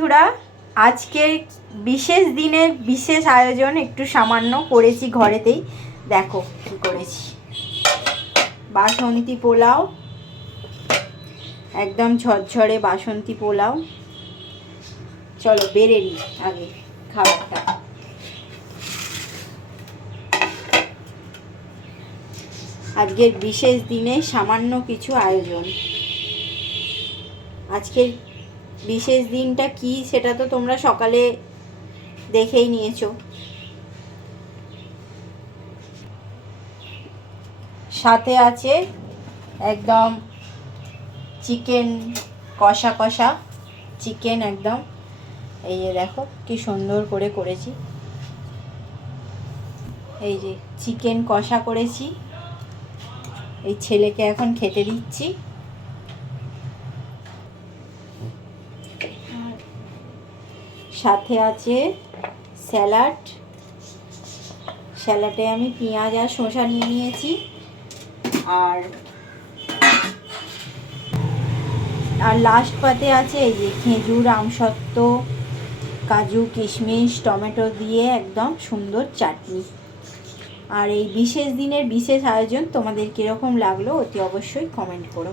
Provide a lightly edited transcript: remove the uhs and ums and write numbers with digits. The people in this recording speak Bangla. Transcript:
বন্ধুরা, আজকে বিশেষ দিনের বিশেষ আয়োজন একটু সামান্য করেছি ঘরেতেই। দেখো কি করেছি, বাসন্তী পোলাও, একদম ঝরঝরে বাসন্তী পোলাও। চলো বেড়ে নিই আগে খাবারটা। আজকের বিশেষ দিনে সামান্য কিছু আয়োজন। আজকের বিশেষ দিনটা কি সেটা তো তোমরা সকালে দেখেই নিয়েছো। সাথে আছে একদম চিকেন কষা কষা চিকেন, একদম এই যে দেখো কি সুন্দর করে করেছি। এই যে চিকেন কষা করেছি, এই ছেলেকে এখন খেতে দিচ্ছি। সাথে আছে স্যালাড, স্যালাডে আমি পেঁয়াজ আর শসা নিয়ে নিয়েছি। আর লাস্ট পাতে আছে এই যে খেজুর, আমসত্ত্ব, কাজু, কিশমিশ, টমেটো দিয়ে একদম সুন্দর চাটনি। আর এই বিশেষ দিনের বিশেষ আয়োজন তোমাদের কীরকম লাগলো অতি অবশ্যই কমেন্ট করো।